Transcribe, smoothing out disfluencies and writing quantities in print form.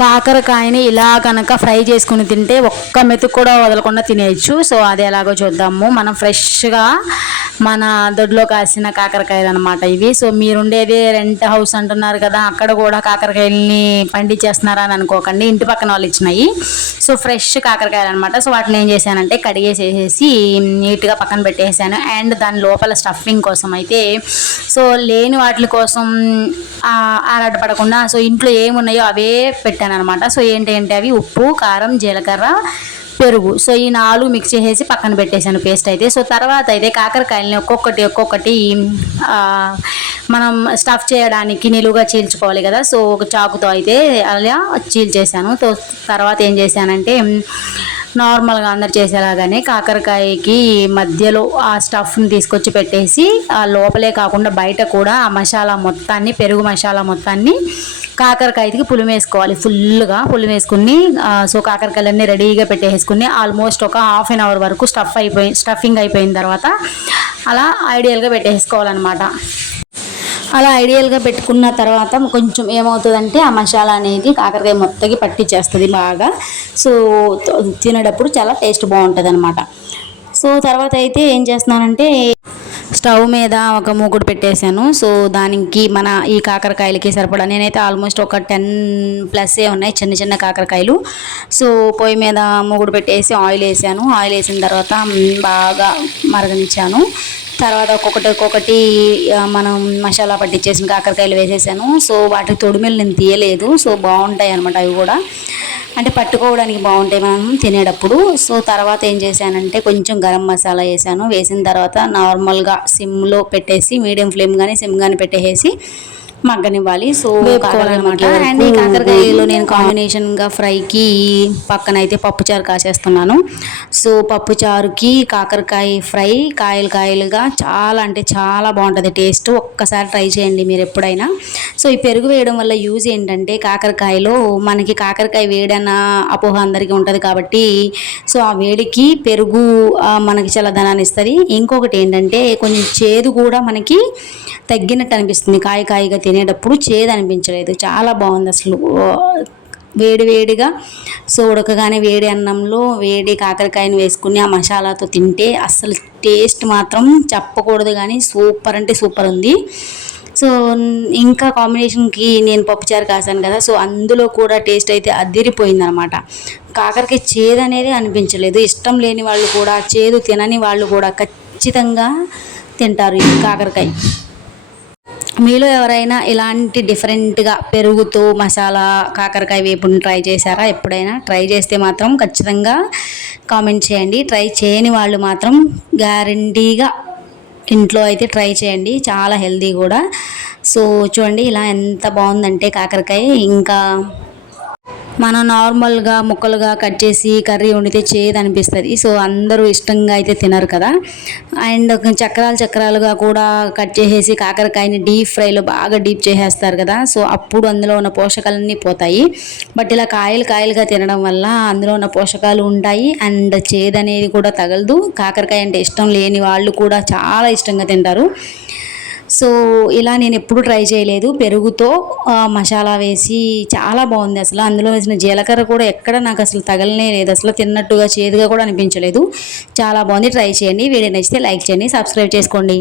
కాకరకాయని ఇలా కనుక ఫ్రై చేసుకుని తింటే ఒక్క మెతుకు కూడా వదలకుండా తినేయచ్చు. సో అది ఎలాగో చూద్దాము. మనం ఫ్రెష్గా మన దొడ్లో కాసిన కాకరకాయలు అనమాట ఇవి. సో మీరుండేది రెంట్ హౌస్ అంటున్నారు కదా, అక్కడ కూడా కాకరకాయలని పండించేస్తున్నారా అని అనుకోకండి, ఇంటి పక్కన వాళ్ళు ఇచ్చినాయి. సో ఫ్రెష్ కాకరకాయలు అనమాట. సో వాటిని ఏం చేశానంటే కడిగేసేసి నీట్గా పక్కన పెట్టేసాను. అండ్ దాని లోపల స్టఫింగ్ కోసం అయితే సో లేని వాటి కోసం ఆరాటపడకుండా సో ఇంట్లో ఏమున్నాయో అవే పెట్టాను అనమాట. సో ఏంటంటే అవి ఉప్పు, కారం, జీలకర్ర, పెరుగు. సో ఈ 4 మిక్స్ చేసేసి పక్కన పెట్టేశాను పేస్ట్ అయితే. సో తర్వాత అయితే కాకరకాయలని ఒక్కొక్కటి మనం స్టఫ్ చేయడానికి నిలువుగా చీల్చుకోవాలి కదా. సో ఒక చాకుతో అయితే అలా చీల్చేసాను. సో తర్వాత ఏం చేశానంటే నార్మల్గా అందరు చేసేలాగానే కాకరకాయకి మధ్యలో ఆ స్టఫ్ని తీసుకొచ్చి పెట్టేసి ఆ లోపలే కాకుండా బయట కూడా ఆ మసాలా మొత్తాన్ని, పెరుగు మసాలా మొత్తాన్ని కాకరకాయకి పులిమేసుకోవాలి. ఫుల్గా పులిమేసుకుని సో కాకరకాయలన్నీ రెడీగా పెట్టేసుకుని ఆల్మోస్ట్ ఒక హాఫ్ అన్ అవర్ వరకు స్టఫింగ్ అయిపోయిన తర్వాత అలా ఐడియల్గా పెట్టేసుకోవాలన్నమాట. అలా ఐడియల్గా పెట్టుకున్న తర్వాత కొంచెం ఏమవుతుందంటే ఆ మసాలా అనేది కాకరకాయ మొత్తకి పట్టించేస్తుంది బాగా. సో తినేటప్పుడు చాలా టేస్ట్ బాగుంటుంది అనమాట. సో తర్వాత అయితే ఏం చేస్తున్నానంటే స్టవ్ మీద ఒక మూకుడు పెట్టేశాను. సో దానికి మన ఈ కాకరకాయలకి సరిపడా నేనైతే ఆల్మోస్ట్ ఒక 10+ ఉన్నాయి చిన్న చిన్న కాకరకాయలు. సో పొయ్యి మీద మూకుడు పెట్టేసి ఆయిల్ వేసాను. ఆయిల్ వేసిన తర్వాత బాగా మరగనిచ్చాను. తర్వాత ఒక్కొక్కటి మనం మసాలా పట్టించేసిన కాకరకాయలు వేసేసాను. సో వాటి తొడిమెలు నేను తీయలేదు. సో బాగుంటాయి అనమాట అవి కూడా, అంటే పట్టుకోవడానికి బాగుంటాయి మనం తినేటప్పుడు. సో తర్వాత ఏం చేశానంటే కొంచెం గరం మసాలా వేసాను. వేసిన తర్వాత నార్మల్గా సిమ్లో పెట్టేసి మీడియం ఫ్లేమ్ కానీ సిమ్ కానీ పెట్టేసి మగ్గనివ్వాలి. సో అనమాట. అండ్ ఈ కాకరకాయలో నేను కాంబినేషన్గా ఫ్రైకి పక్కన అయితే పప్పుచారు కాసేస్తున్నాను. సో పప్పుచారుకి కాకరకాయ ఫ్రై కాయలుగా చాలా అంటే చాలా బాగుంటుంది టేస్ట్. ఒక్కసారి ట్రై చేయండి మీరు ఎప్పుడైనా. సో ఈ పెరుగు వేయడం వల్ల యూజ్ ఏంటంటే కాకరకాయలో మనకి కాకరకాయ వేడన్న అపోహ అందరికీ ఉంటుంది కాబట్టి సో ఆ వేడికి పెరుగు మనకి చల్లదనాన్ని ఇస్తుంది. ఇంకొకటి ఏంటంటే కొంచెం చేదు కూడా మనకి తగ్గినట్టు అనిపిస్తుంది. కాయగా తినేటప్పుడు చేదు అనిపించలేదు, చాలా బాగుంది అసలు. వేడిగా సో ఉడకగానే వేడి అన్నంలో వేడి కాకరకాయని వేసుకుని ఆ మసాలాతో తింటే అసలు టేస్ట్ మాత్రం చెప్పకూడదు కానీ సూపర్ అంటే సూపర్ ఉంది. సో ఇంకా కాంబినేషన్కి నేను పప్పుచారు కాసాను కదా, సో అందులో కూడా టేస్ట్ అయితే అదిరిపోయింది అనమాట. కాకరకాయ చేదు అనేది అనిపించలేదు. ఇష్టం లేని వాళ్ళు కూడా, చేదు తినని వాళ్ళు కూడా ఖచ్చితంగా తింటారు ఈ కాకరకాయ. మీలో ఎవరైనా ఇలాంటి డిఫరెంట్గా పెరుగుతో మసాలా కాకరకాయ వేపుని ట్రై చేశారా? ఎప్పుడైనా ట్రై చేస్తే మాత్రం ఖచ్చితంగా కామెంట్ చేయండి. ట్రై చేయని వాళ్ళు మాత్రం గ్యారంటీగా ఇంట్లో అయితే ట్రై చేయండి, చాలా హెల్తీ కూడా. సో చూడండి ఇలా ఎంత బాగుందంటే కాకరకాయ. ఇంకా మనం నార్మల్గా ముక్కలుగా కట్ చేసి కర్రీ వండితే చేదు అనిపిస్తుంది. సో అందరూ ఇష్టంగా అయితే తినరు కదా. అండ్ చక్రాలుగా కూడా కట్ చేసేసి కాకరకాయని డీప్ ఫ్రైలో బాగా డీప్ చేసేస్తారు కదా. సో అప్పుడు అందులో ఉన్న పోషకాలన్నీ పోతాయి. బట్ ఇలా కాయలుగా తినడం వల్ల అందులో ఉన్న పోషకాలు ఉంటాయి అండ్ చేదు అనేది కూడా తగలదు. కాకరకాయ అంటే ఇష్టం లేని వాళ్ళు కూడా చాలా ఇష్టంగా తింటారు. సో ఇలా నేను ఎప్పుడు ట్రై చేయలేదు. పెరుగుతో మసాలా వేసి చాలా బాగుంది అసలు. అందులో వేసిన జీలకర్ర కూడా ఎక్కడ నాకు అసలు తగలనే లేదు, అసలు తిన్నట్టుగా చేదుగా కూడా అనిపించలేదు. చాలా బాగుంది, ట్రై చేయండి. వీడియో నచ్చితే లైక్ చేయండి, సబ్స్క్రైబ్ చేసుకోండి.